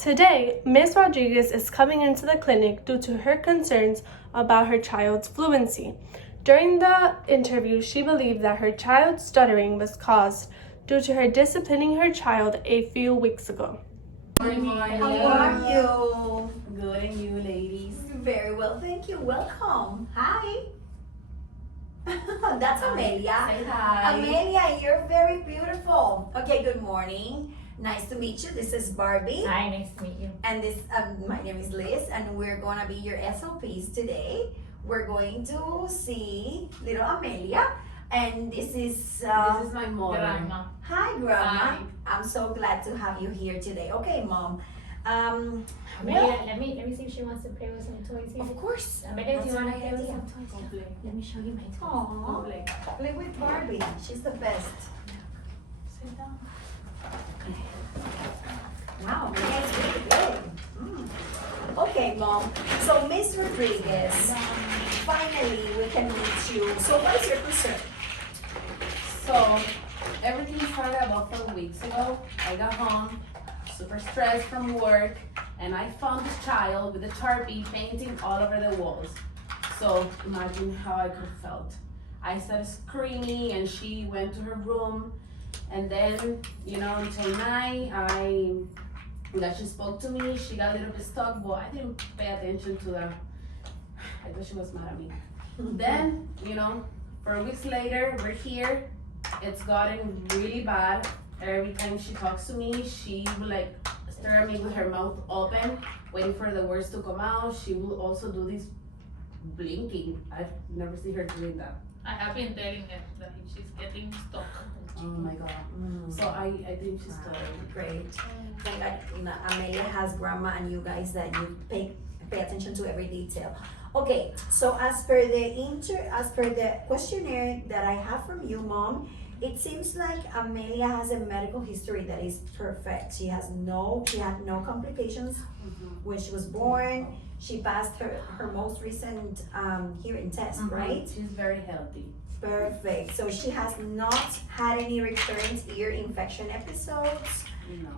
Today, Ms. Rodriguez is coming into the clinic due to her concerns about her child's fluency. During the interview, she believed that her child's stuttering was caused due to her disciplining her child a few weeks ago. Good morning. How are you? Good, and you, ladies? Very well, thank you. Welcome. Hi. That's Amelia. Say hi. Amelia, you're very beautiful. Okay, good morning. Nice to meet you. This is Barbie. Hi, nice to meet you. And this, my name is Liz, and we're gonna be your SLPs today. We're going to see little Amelia, and this is my mother. Grandma. hi, Grandma. Hi. I'm so glad to have you here today. Okay, Mom. Amelia, Well, let me see if she wants to play with some toys here. of course. Amelia, do you That's a want to great play with idea. some toys? Go play. Let me show you my toys. Aww. Play. Play with Barbie. She's the best. Sit down. Wow, that's really good. Okay, Mom. So, Miss Rodriguez, finally we can meet you. So, what is your concern? So, everything started about 4 weeks ago. I got home, super stressed from work, and I found this child with a Sharpie painting all over the walls. So, imagine how I could have felt. I started screaming, and she went to her room. And then, until 9, she spoke to me. She got a little bit stuck, but I didn't pay attention to that. I thought she was mad at me. Then, 4 weeks later, we're here. It's gotten really bad. Every time she talks to me, she will stare at me with her mouth open, waiting for the words to come out. She will also do this blinking. I've never seen her doing that. I have been telling her that she's getting stuck. Oh my god. So I think she's Great. Thank God Amelia has Grandma and you guys that you pay attention to every detail. Okay, so as per the questionnaire that I have from you, Mom, it seems like Amelia has a medical history that is perfect. She had no complications when she was born. She passed her most recent hearing test, right? She's very healthy. Perfect. So she has not had any recurrent ear infection episodes. No.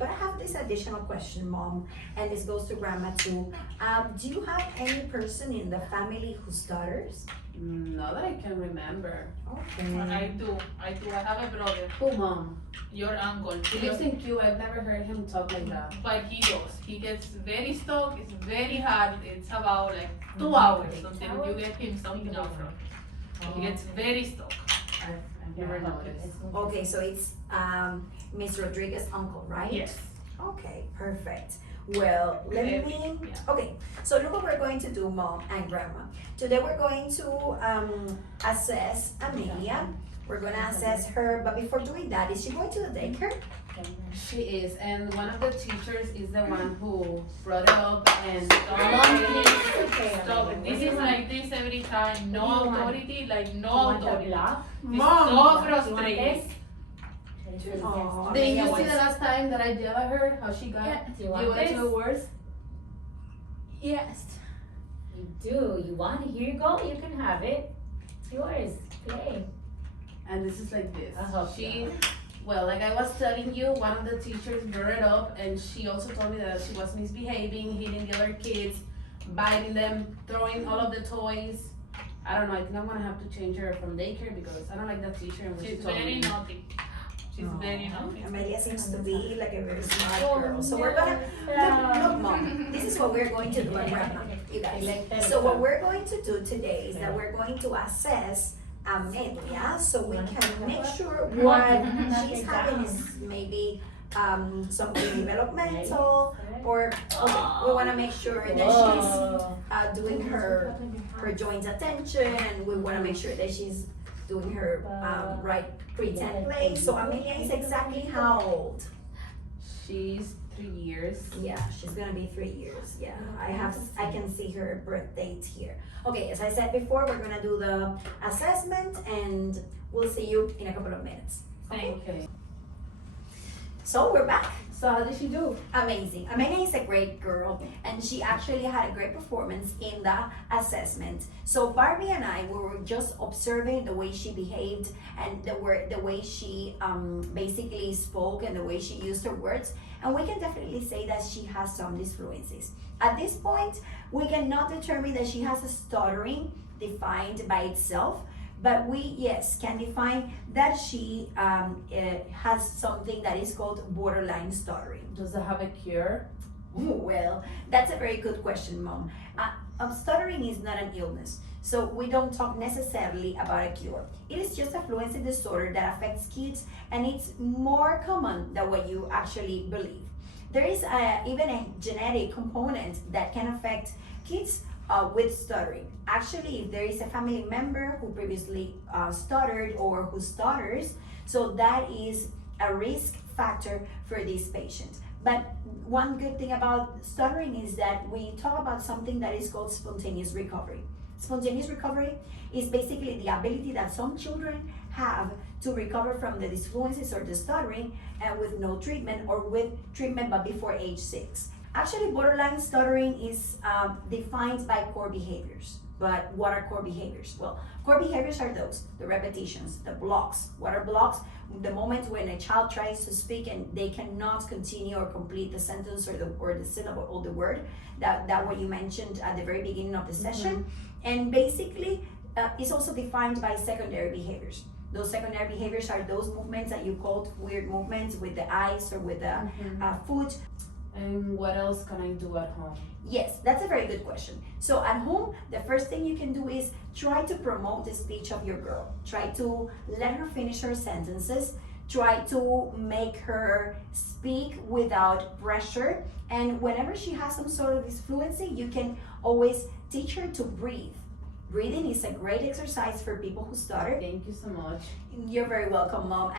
But I have this additional question, Mom, and this goes to Grandma too. Do you have any person in the family who stutters? Not that I can remember. Okay. I do. I have a brother, Oh, Mom. your uncle. He lives in Cuba. I've never heard him talk like that. But he does. He gets very stuck. It's very hard. It's about 2 hours until you get him something out from. He gets very stuck. I've never noticed. Okay, so it's Miss Rodriguez's uncle, right? Yes. Okay, perfect. Well, let me. Yeah. Okay, so look what we're going to do, Mom and Grandma. Today we're going to assess Amelia. We're going to assess her, but before doing that, is she going to the daycare? She is, and one of the teachers is the one who brought it up and Stop. This is like this every time. No authority, no authority. It's Mom. so frustrating. Aw, Did you Amelia see the last time that I yelled at her? How she got? Yeah. Do you You want went to this? the worst? Yes. You do. You want it? Here you go. You can have it. It's yours. Play. And this is like this. I hope She, well, like I was telling you, one of the teachers brought it up, and she also told me that she was misbehaving, hitting the other kids, biting them, throwing all of the toys. I don't know. I think I'm gonna have to change her from daycare because I don't like that teacher and what she She's told very me. naughty. She's very naughty. Amelia seems to be like a very smart girl. So we're gonna look, Mom. This is what we're going to do, Grandma. You guys. So what we're going to do today is that we're going to assess Amelia, so we can make sure what she's having is maybe something developmental, or we want to make sure that she's doing her joint attention, and we want to make sure that she's doing her right pretend play. So Amelia is exactly how old? She's 3 years. Yeah, she's gonna be 3 years. Yeah, I can see her birth date here. Okay, as I said before, we're gonna do the assessment, and we'll see you in a couple of minutes. Okay. So we're back. So So how did she do? Amazing. Amanda is a great girl, and she actually had a great performance in the assessment. So Barbie and I, we were just observing the way she behaved and the way she basically spoke and the way she used her words, and we can definitely say that she has some disfluencies. At this point, we cannot determine that she has a stuttering defined by itself, but we, yes, can define that she has something that is called borderline stuttering. Does it have a cure? Well, that's a very good question, Mom. Stuttering is not an illness, so we don't talk necessarily about a cure. It is just a fluency disorder that affects kids, and it's more common than what you actually believe. There is even a genetic component that can affect kids with stuttering. Actually, if there is a family member who previously stuttered or who stutters, so that is a risk factor for these patients. But one good thing about stuttering is that we talk about something that is called spontaneous recovery. Spontaneous recovery is basically the ability that some children have to recover from the disfluencies or the stuttering with no treatment or with treatment but before age 6. Actually, borderline stuttering is defined by core behaviors. But what are core behaviors? Well, core behaviors are those, the repetitions, the blocks. What are blocks? The moment when a child tries to speak and they cannot continue or complete the sentence or the syllable or the word, that what you mentioned at the very beginning of the session. And basically, it's also defined by secondary behaviors. Those secondary behaviors are those movements that you called weird movements with the eyes or with the foot. And what else can I do at home? Yes, that's a very good question. So at home, the first thing you can do is try to promote the speech of your girl. Try to let her finish her sentences. Try to make her speak without pressure. And whenever she has some sort of disfluency, you can always teach her to breathe. Breathing is a great exercise for people who stutter. Thank you so much. You're very welcome, Mom.